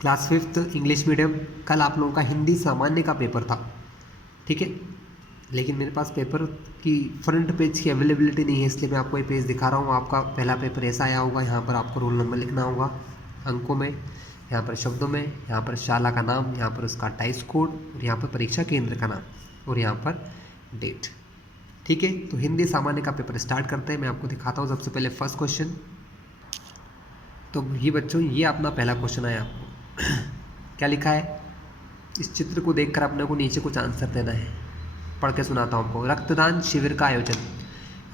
Class 5th English medium. कल आप लोगों का हिंदी सामान्य का पेपर था, ठीक है। लेकिन मेरे पास पेपर की फ्रंट पेज की अवेलेबिलिटी नहीं है, इसलिए मैं आपको ये पेज दिखा रहा हूँ। आपका पहला पेपर ऐसा आया होगा, यहाँ पर आपको रोल नंबर लिखना होगा अंकों में, यहाँ पर शब्दों में, यहाँ पर शाला का नाम, यहाँ पर उसका टाइस कोड, और यहाँ पर परीक्षा केंद्र का नाम, और यहाँ पर डेट, ठीक है। तो हिंदी सामान्य का पेपर स्टार्ट करते हैं। मैं आपको दिखाता हूँ सबसे पहले फर्स्ट क्वेश्चन। तो ये बच्चों, ये अपना पहला क्वेश्चन है। आपको क्या लिखा है, इस चित्र को देखकर अपने को नीचे कुछ आंसर देना है। पढ़ के सुनाता हूँ आपको। रक्तदान शिविर का आयोजन।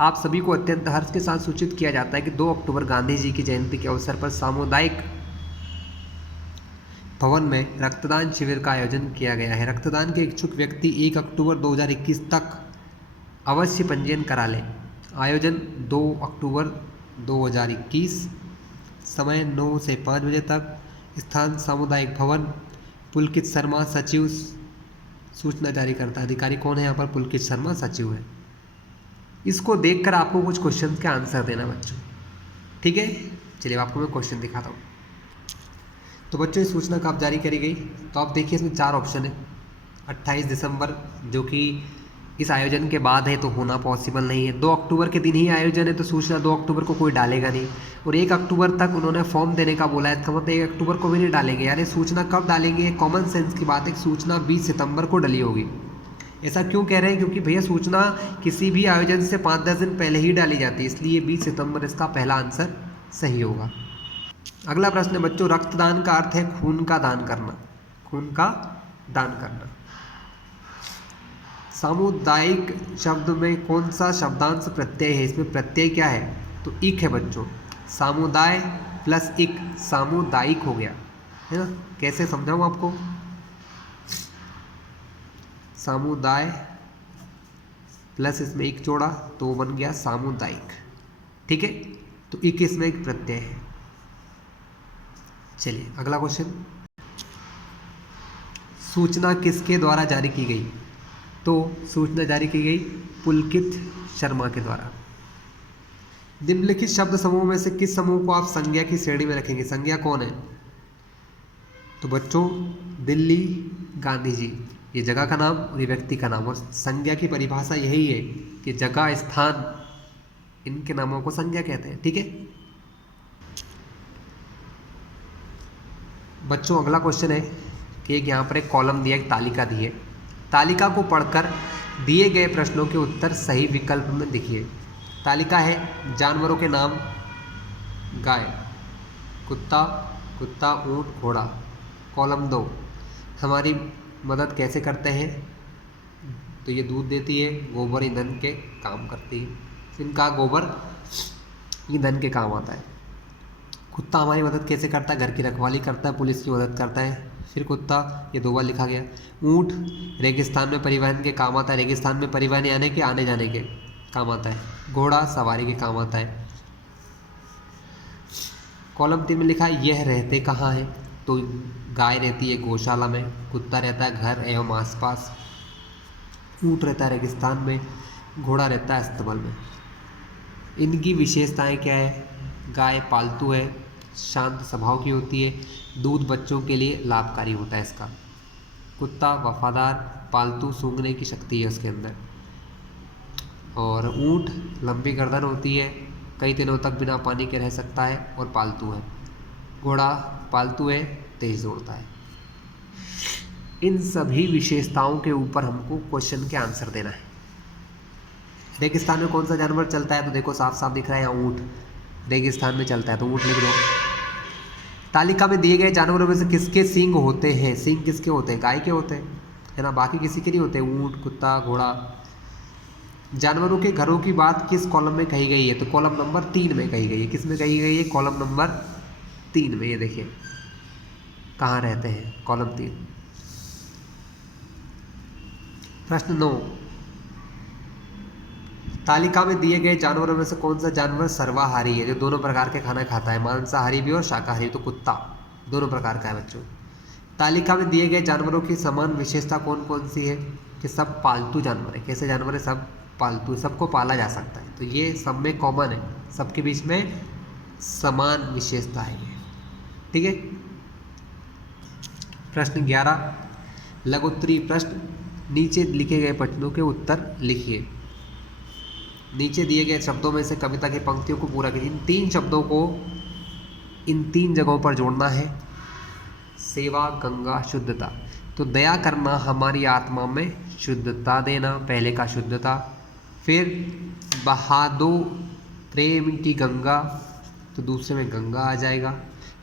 आप सभी को अत्यंत हर्ष के साथ सूचित किया जाता है कि 2 अक्टूबर गांधी जी की जयंती के अवसर पर सामुदायिक भवन में रक्तदान शिविर का आयोजन किया गया है। रक्तदान के इच्छुक व्यक्ति 1 अक्टूबर 2021 तक अवश्य पंजीयन करा लें। आयोजन 2 अक्टूबर 2021, समय 9 से 5 बजे तक, स्थान सामुदायिक भवन। पुलकित शर्मा सचिव सूचना जारी करता है। अधिकारी कौन है यहाँ पर, पुलकित शर्मा सचिव है। इसको देखकर आपको कुछ क्वेश्चन के आंसर देना बच्चों, ठीक है। चलिए आपको मैं क्वेश्चन दिखाता हूँ। तो बच्चों, इस सूचना कब जारी करी गई, तो आप देखिए इसमें 4 ऑप्शन है। 28 दिसंबर, जो कि इस आयोजन के बाद है तो होना पॉसिबल नहीं है। 2 अक्टूबर के दिन ही आयोजन है तो सूचना 2 अक्टूबर को कोई डालेगा नहीं। और 1 अक्टूबर तक उन्होंने फॉर्म देने का बोला है, तो मतलब 1 अक्टूबर को भी नहीं डालेंगे। यार ये सूचना कब डालेंगे, कॉमन सेंस की बात है। सूचना 20 सितंबर को डली होगी। ऐसा क्यों कह रहे हैं, क्योंकि भैया सूचना किसी भी आयोजन से 5-10 दिन पहले ही डाली जाती है, इसलिए 20 सितंबर इसका पहला आंसर सही होगा। अगला प्रश्न है बच्चों, रक्तदान का अर्थ है खून का दान करना। खून का दान करना। सामुदायिक शब्द में कौन सा शब्दांश प्रत्यय है, इसमें प्रत्यय क्या है, तो इक है बच्चों। सामुदाय प्लस इक सामुदायिक हो गया, है ना। कैसे समझाऊं आपको, सामुदाय प्लस इसमें एक जोड़ा तो बन गया सामुदायिक, ठीक है। तो इक इसमें एक प्रत्यय है। चलिए अगला क्वेश्चन, सूचना किसके द्वारा जारी की गई, तो सूचना जारी की गई पुलकित शर्मा के द्वारा। निम्नलिखित शब्द समूह में से किस समूह को आप संज्ञा की श्रेणी में रखेंगे। संज्ञा कौन है, तो बच्चों दिल्ली, गांधी जी, ये जगह का नाम और ये व्यक्ति का नाम। और संज्ञा की परिभाषा यही है कि जगह, स्थान, इनके नामों को संज्ञा कहते हैं, ठीक है। बच्चों अगला क्वेश्चन है कि एक यहाँ पर एक कॉलम दिया, एक तालिका दी है। तालिका को पढ़कर दिए गए प्रश्नों के उत्तर सही विकल्प में लिखिए। तालिका है जानवरों के नाम, गाय, कुत्ता, कुत्ता, ऊंट, घोड़ा। कॉलम 2, हमारी मदद कैसे करते हैं, तो ये दूध देती है, गोबर ईंधन के काम करती है। इनका गोबर ईंधन के काम आता है। कुत्ता हमारी मदद कैसे करता है, घर की रखवाली करता है, पुलिस की मदद करता है। फिर कुत्ता, ये 2 बार लिखा गया। ऊंट रेगिस्तान में परिवहन के काम आता है, रेगिस्तान में परिवहन यानी कि आने जाने के काम आता है। घोड़ा सवारी के काम आता है। कॉलम 3 में लिखा है यह रहते कहाँ हैं, तो गाय रहती है गौशाला में, कुत्ता रहता है घर एवं आसपास, ऊंट रहता है रेगिस्तान में, घोड़ा रहता है अस्तबल में। इनकी विशेषताएं क्या है, गाय पालतू है, शांत स्वभाव की होती है, दूध बच्चों के लिए लाभकारी होता है इसका। कुत्ता वफादार, पालतू, सूंघने की शक्ति है उसके अंदर। और ऊंट लंबी गर्दन होती है, कई दिनों तक बिना पानी के रह सकता है और पालतू है। घोड़ा पालतू है, तेज दौड़ता है। इन सभी विशेषताओं के ऊपर हमको क्वेश्चन के आंसर देना है। रेगिस्तान में कौन सा जानवर चलता है, तो देखो साफ साफ दिख रहा है यहाँ ऊंट रेगिस्तान में चलता है, तो ऊंट लिख दो। तालिका में दिए गए जानवरों में से किसके सींग होते हैं, सींग किसके होते हैं, गाय के होते हैं, है ना, बाकी किसी के नहीं होते। ऊंट, कुत्ता, घोड़ा। जानवरों के घरों की बात किस कॉलम में कही गई है, तो कॉलम नंबर 3 में कही गई है। किस में कही गई है, कॉलम नंबर 3 में। ये देखिए कहाँ रहते हैं, कॉलम 3। प्रश्न 9, तालिका में दिए गए जानवरों में से कौन सा जानवर सर्वाहारी है, जो दोनों प्रकार के खाना खाता है, मांसाहारी भी और शाकाहारी, तो कुत्ता दोनों प्रकार का है बच्चों। तालिका में दिए गए जानवरों की समान विशेषता कौन कौन सी है, कि सब पालतू जानवर है। कैसे जानवर है, सब पालतू, सबको पाला जा सकता है, तो ये सब में कॉमन है, सबके बीच में समान विशेषता है ये, ठीक है। प्रश्न 11 लघुत्तरीय प्रश्न, नीचे लिखे गए प्रश्नों के उत्तर लिखिए। नीचे दिए गए शब्दों में से कविता की पंक्तियों को पूरा कीजिए। इन 3 शब्दों को इन 3 जगहों पर जोड़ना है। सेवा, गंगा, शुद्धता। तो दया करना हमारी आत्मा में शुद्धता देना, पहले का शुद्धता। फिर बहा दो प्रेम की गंगा, तो दूसरे में गंगा आ जाएगा।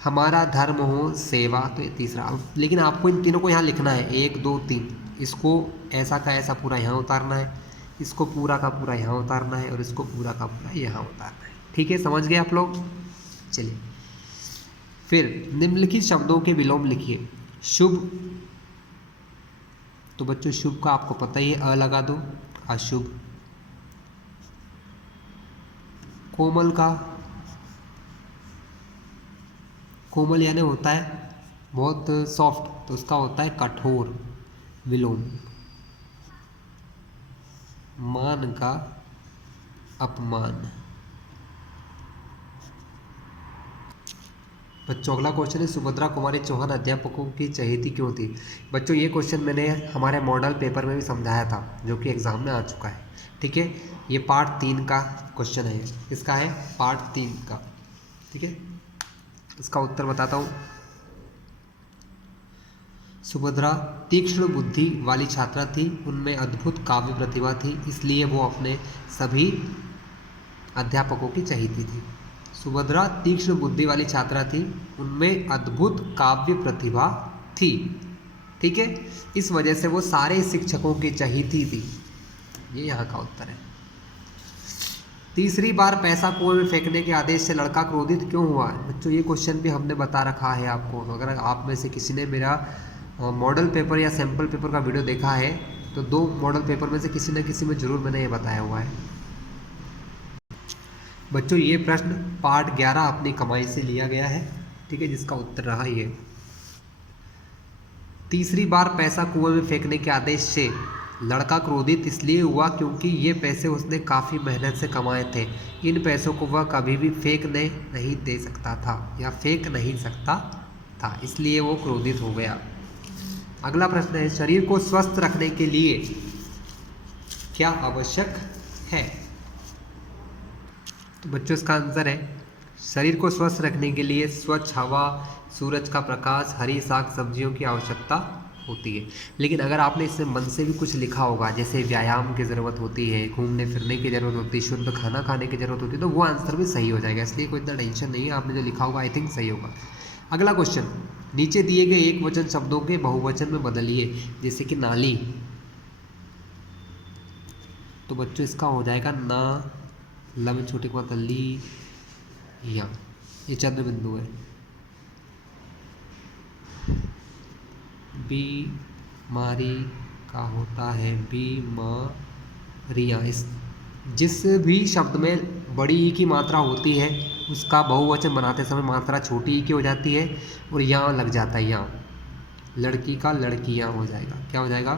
हमारा धर्म हो सेवा, तो ये तीसरा। लेकिन आपको इन तीनों को यहाँ लिखना है, 1 2 3। इसको ऐसा का ऐसा पूरा यहाँ उतारना है, इसको पूरा का पूरा यहाँ उतारना है और इसको पूरा का पूरा यहाँ उतारना है। ठीक है, समझ गए आप लोग? चलिए फिर निम्नलिखित शब्दों के विलोम लिखिए। शुभ, तो बच्चों शुभ का आपको पता ही है, अ लगा दो। अशुभ। कोमल का, कोमल यानी होता है बहुत सॉफ्ट, तो उसका होता है कठोर, विलोम। मान का अपमान। बच्चों अगला क्वेश्चन है, सुभद्रा कुमारी चौहान अध्यापकों की चहेती क्यों थी? बच्चों ये क्वेश्चन मैंने हमारे मॉडल पेपर में भी समझाया था, जो कि एग्जाम में आ चुका है। ठीक है, ये पार्ट 3 का क्वेश्चन है। इसका है पार्ट 3 का। ठीक है, इसका उत्तर बताता हूँ। सुभद्रा तीक्ष्ण बुद्धि वाली छात्रा थी, उनमें अद्भुत काव्य प्रतिभा थी, इसलिए वो अपने सभी अध्यापकों की चहेती थी। सुभद्रा तीक्ष्ण बुद्धि वाली छात्रा थी, उनमें अद्भुत काव्य प्रतिभा थी। ठीक है, इस वजह से वो सारे शिक्षकों की चहेती थी। ये यहाँ का उत्तर है। तीसरी बार पैसा कुएं में फेंकने के आदेश से लड़का क्रोधित क्यों हुआ? बच्चों ये क्वेश्चन भी हमने बता रखा है आपको। अगर आप में से किसी ने मेरा मॉडल पेपर या सैम्पल पेपर का वीडियो देखा है तो 2 मॉडल पेपर में से किसी न किसी में जरूर मैंने ये बताया हुआ है। बच्चों ये प्रश्न पार्ट 11 अपनी कमाई से लिया गया है। ठीक है, जिसका उत्तर रहा ये। तीसरी बार पैसा कुएं में फेंकने के आदेश से लड़का क्रोधित इसलिए हुआ क्योंकि ये पैसे उसने काफ़ी मेहनत से कमाए थे। इन पैसों को वह कभी भी फेंकने नहीं दे सकता था या फेंक नहीं सकता था, इसलिए वो क्रोधित हो गया। अगला प्रश्न है, शरीर को स्वस्थ रखने के लिए क्या आवश्यक है? तो बच्चों इसका आंसर है, शरीर को स्वस्थ रखने के लिए स्वच्छ हवा, सूरज का प्रकाश, हरी साग सब्जियों की आवश्यकता होती है। लेकिन अगर आपने इसमें मन से भी कुछ लिखा होगा, जैसे व्यायाम की ज़रूरत होती है, घूमने फिरने की ज़रूरत होती है, शुद्ध खाना खाने की ज़रूरत होती है, तो वो आंसर भी सही हो जाएगा। इसलिए कोई इतना टेंशन नहीं है, आपने जो लिखा होगा आई थिंक सही होगा। अगला क्वेश्चन, नीचे दिए गए एक वचन शब्दों के बहुवचन में बदलिए, जैसे कि नाली। तो बच्चों इसका हो जाएगा ना, लम छोटे के बाद ली, या ये चंद्र बिंदु है। बीमारी का होता है बीमारियाँ। इस जिस भी शब्द में बड़ी ई की मात्रा होती है उसका बहुवचन बनाते समय मात्रा छोटी ई की हो जाती है और यहाँ लग जाता है, यहाँ लड़की का लड़कियाँ हो जाएगा। क्या हो जाएगा?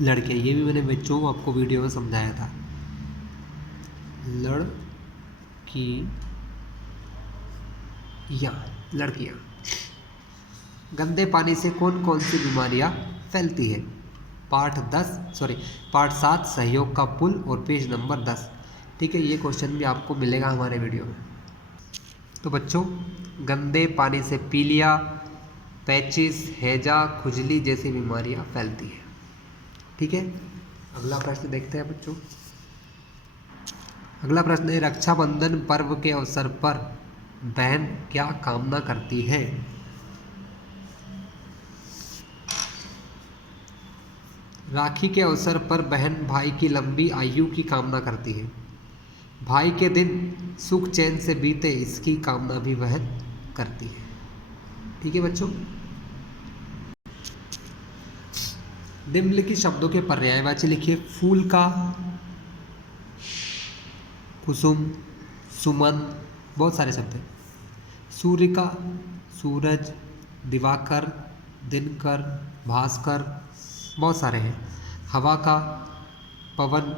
लड़के। ये भी मैंने बच्चों आपको वीडियो में समझाया था। लड़की या लड़कियाँ। गंदे पानी से कौन कौन सी बीमारियाँ फैलती है? पार्ट 7 सहयोग का पुल और पेज नंबर 10। ठीक है, ये क्वेश्चन भी आपको मिलेगा हमारे वीडियो में। तो बच्चों गंदे पानी से पीलिया, पैचिस, हैजा, खुजली जैसी बीमारियाँ फैलती है। ठीक है, अगला प्रश्न देखते हैं बच्चों। अगला प्रश्न है, रक्षाबंधन पर्व के अवसर पर बहन क्या कामना करती है? राखी के अवसर पर बहन भाई की लंबी आयु की कामना करती है। भाई के दिन सुख चैन से बीते, इसकी कामना भी बहन करती है। ठीक है बच्चों, निम्नलिखित शब्दों के पर्यायवाची लिखिए। फूल का, कुसुम, सुमन, बहुत सारे शब्द हैं। सूर्य का, सूरज, दिवाकर, दिनकर, भास्कर, बहुत सारे हैं। हवा का, पवन।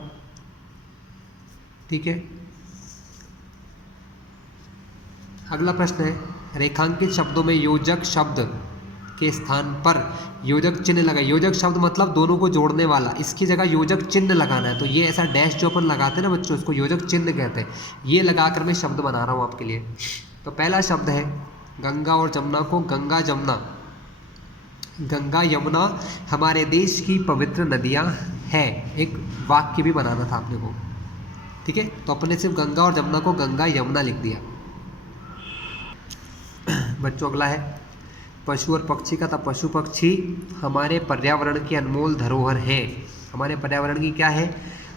ठीक है, अगला प्रश्न है, रेखांकित शब्दों में योजक शब्द के स्थान पर योजक चिन्ह लगाए। योजक शब्द मतलब दोनों को जोड़ने वाला, इसकी जगह योजक चिन्ह लगाना है। तो ये ऐसा डैश जो अपन लगाते हैं ना बच्चों, उसको योजक चिन्ह कहते हैं। ये लगाकर मैं शब्द बना रहा हूँ आपके लिए। तो पहला शब्द है गंगा और जमुना को गंगा जमुना। गंगा यमुना हमारे देश की पवित्र नदियाँ हैं। एक वाक्य भी बनाना था आपने को, ठीक है। तो अपने सिर्फ गंगा और जमुना को गंगा यमुना लिख दिया। बच्चों अगला है पशु और पक्षी का। था पशु पक्षी हमारे पर्यावरण की अनमोल धरोहर है। हमारे पर्यावरण की क्या है?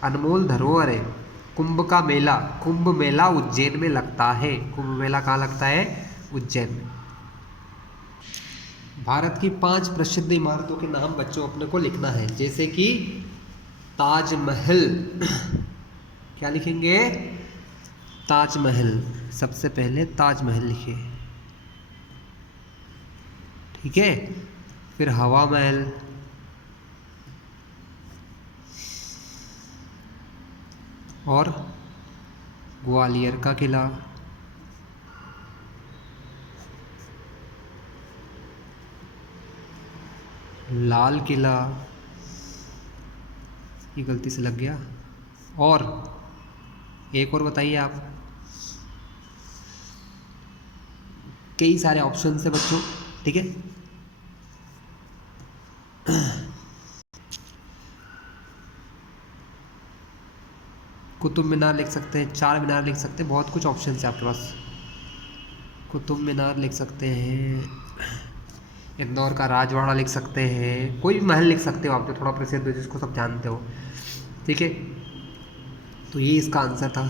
अनमोल धरोहर है। कुंभ का मेला, कुंभ मेला उज्जैन में लगता है। कुंभ मेला कहाँ लगता है? उज्जैन में। भारत की 5 प्रसिद्ध इमारतों के नाम बच्चों अपने को लिखना है, जैसे कि ताजमहल। क्या लिखेंगे? ताजमहल। सबसे पहले ताजमहल लिखिए, ठीक है। फिर हवा महल, और ग्वालियर का किला, लाल किला, ये गलती से लग गया। और एक और बताइए आप। कई सारे ऑप्शन है बच्चों, ठीक है। कुतुब मीनार लिख सकते हैं, चार मीनार लिख सकते हैं, बहुत कुछ ऑप्शन है आपके पास। कुतुब मीनार लिख सकते हैं, इंदौर का राजवाड़ा लिख सकते हैं, कोई भी महल लिख सकते हो आप जो थोड़ा प्रसिद्ध हो, जिसको सब जानते हो, ठीक है। तो ये इसका आंसर था।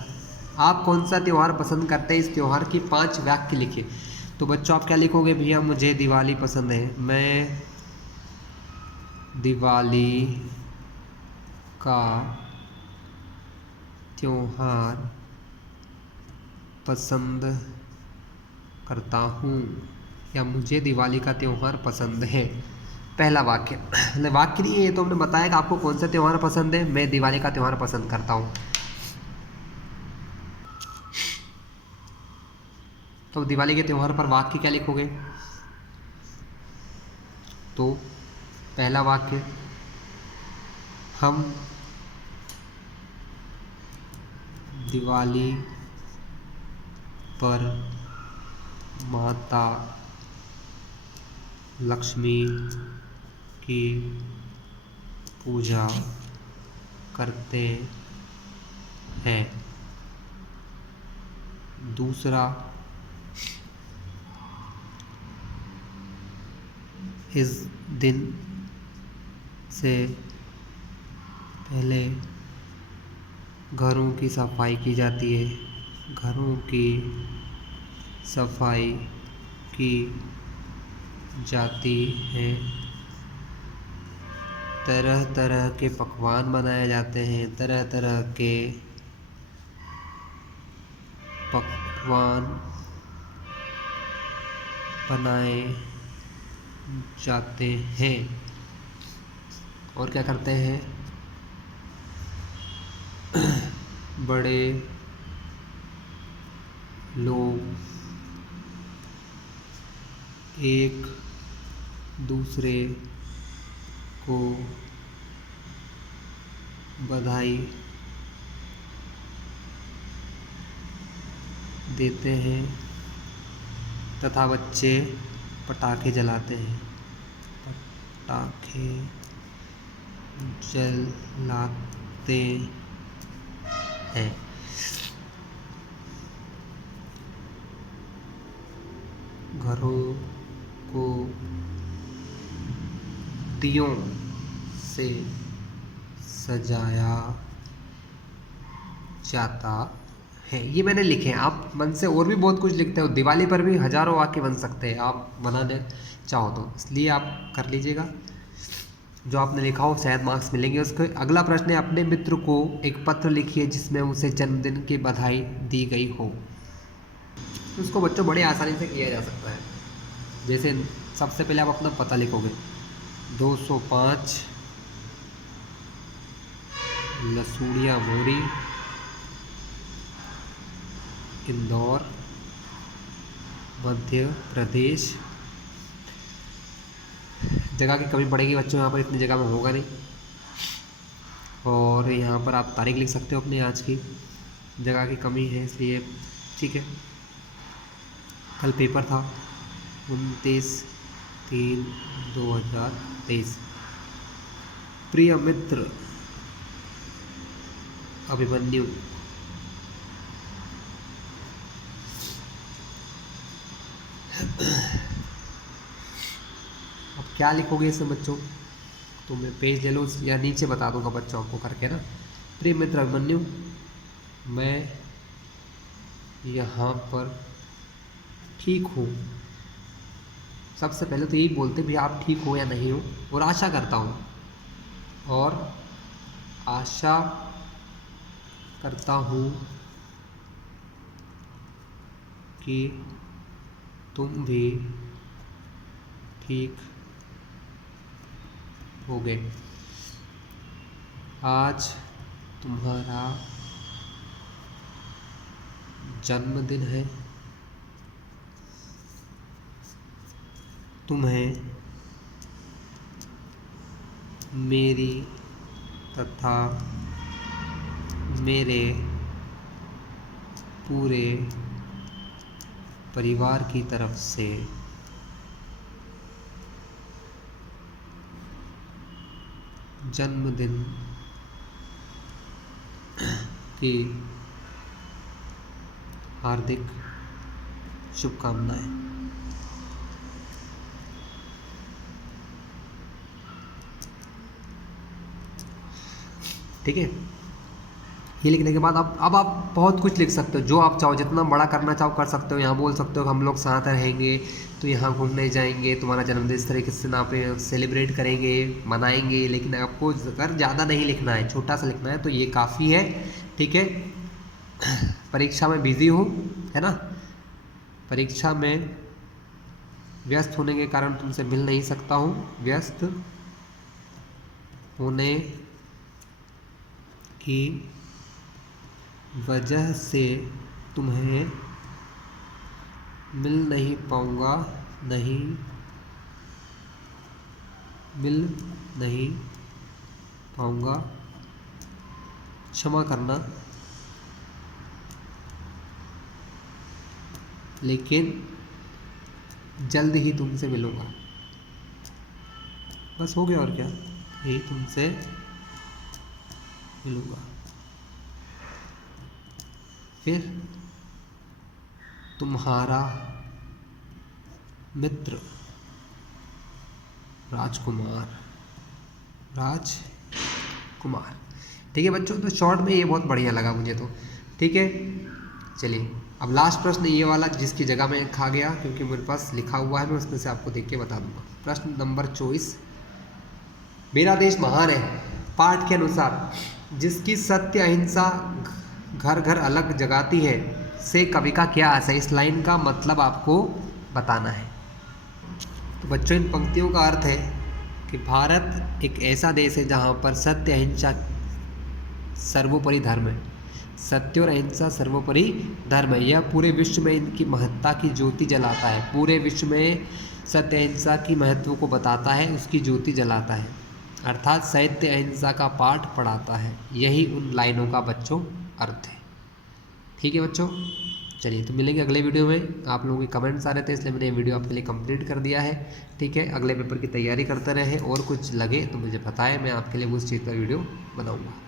आप कौन सा त्यौहार पसंद करते हैं? इस त्यौहार की 5 वाक्य लिखिए। तो बच्चों आप क्या लिखोगे? भैया मुझे दिवाली पसंद है, मैं दिवाली का त्योहार पसंद करता हूँ, या मुझे दिवाली का त्यौहार पसंद है। पहला वाक्य वाक्य नहीं है ये, तो हमने बताया कि आपको कौन सा त्यौहार पसंद है। मैं दिवाली का त्यौहार पसंद करता हूँ। तो दिवाली के त्यौहार पर वाक्य क्या लिखोगे? तो पहला वाक्य, हम दिवाली पर माता लक्ष्मी की पूजा करते हैं। दूसरा, इस दिन से पहले घरों की सफाई की जाती है। घरों की सफाई की जाती है। तरह तरह के पकवान बनाए जाते हैं। तरह तरह के पकवान बनाए जाते हैं। और क्या करते हैं? बड़े लोग एक दूसरे को बधाई देते हैं तथा बच्चे पटाखे जलाते हैं। पटाखे जलाते हैं। घरों को दियों से सजाया जाता है। ये मैंने लिखे हैं, आप मन से और भी बहुत कुछ लिखते हो। दिवाली पर भी हजारों वाक्य बन सकते हैं आप बनाने चाहो तो, इसलिए आप कर लीजिएगा। जो आपने लिखा हो शायद मार्क्स मिलेंगे उसके। अगला प्रश्न है, अपने मित्र को एक पत्र लिखिए जिसमें उसे जन्मदिन की बधाई दी गई हो। उसको बच्चों बड़े आसानी से किया जा सकता है। जैसे सबसे पहले आप अपना पता लिखोगे, 205 लसूड़िया मोरी, इंदौर, मध्य प्रदेश। जगह की कमी पड़ेगी बच्चों, यहाँ पर इतनी जगह में होगा नहीं। और यहाँ पर आप तारीख लिख सकते हो अपनी आज की, जगह की कमी है इसलिए, ठीक है। कल पेपर था 29/3/2023। प्रिय मित्र अभिमन्यु, अब क्या लिखोगे इसमें बच्चों, तो मैं पेज ले लो या नीचे बता दूंगा बच्चों आपको करके ना। प्रिय मित्र अभिमन्यु, मैं यहाँ पर ठीक हूँ। सबसे पहले तो यही बोलते भी आप ठीक हो या नहीं हो, और आशा करता हूँ, और आशा करता हूँ कि तुम भी ठीक होगे। आज तुम्हारा जन्मदिन है। तुम्हें मेरी तथा मेरे पूरे परिवार की तरफ से जन्मदिन की हार्दिक शुभकामनाएं। ठीक है, ये लिखने के बाद अब आप बहुत कुछ लिख सकते हो, जो आप चाहो, जितना बड़ा करना चाहो कर सकते हो। यहाँ बोल सकते हो कि हम लोग साथ रहेंगे तो यहाँ घूमने जाएंगे, तुम्हारा जन्मदिन इस तरीके से ना पे सेलिब्रेट करेंगे, मनाएंगे। लेकिन आपको अगर ज़्यादा नहीं लिखना है, छोटा सा लिखना है तो ये काफ़ी है, ठीक है। परीक्षा में बिजी हूँ, है ना, परीक्षा में व्यस्त होने के कारण तुमसे मिल नहीं सकता हूँ। व्यस्त होने की वजह से तुम्हें मिल नहीं पाऊँगा, क्षमा करना, लेकिन जल्द ही तुमसे मिलूँगा। बस हो गया, और क्या, यही तुमसे मिलूँगा। फिर तुम्हारा मित्र राजकुमार। ठीक है बच्चों, तो शॉर्ट में ये बहुत बढ़िया लगा मुझे तो, ठीक है। चलिए अब लास्ट प्रश्न ये वाला, जिसकी जगह मैं खा गया क्योंकि मेरे पास लिखा हुआ है, मैं उसमें से आपको देख के बता दूंगा। प्रश्न नंबर 24, मेरा देश महान है पाठ के अनुसार जिसकी सत्य अहिंसा घर घर अलग जगाती है से कवि का क्या आशय। इस लाइन का मतलब आपको बताना है। तो बच्चों, इन पंक्तियों का अर्थ है कि भारत एक ऐसा देश है जहाँ पर सत्य अहिंसा सर्वोपरि धर्म है। सत्य और अहिंसा सर्वोपरि धर्म है। यह पूरे विश्व में इनकी महत्ता की ज्योति जलाता है। पूरे विश्व में सत्य अहिंसा की महत्व को बताता है, उसकी ज्योति जलाता है, अर्थात सत्य अहिंसा का पाठ पढ़ाता है। यही उन लाइनों का बच्चों अर्थ है। ठीक है बच्चों, चलिए तो मिलेंगे अगले वीडियो में। आप लोगों के कमेंट्स आ रहे थे इसलिए मैंने ये वीडियो आपके लिए कंप्लीट कर दिया है। ठीक है, अगले पेपर की तैयारी करते रहे, और कुछ लगे तो मुझे बताएं, मैं आपके लिए उस चीज़ पर वीडियो बनाऊंगा।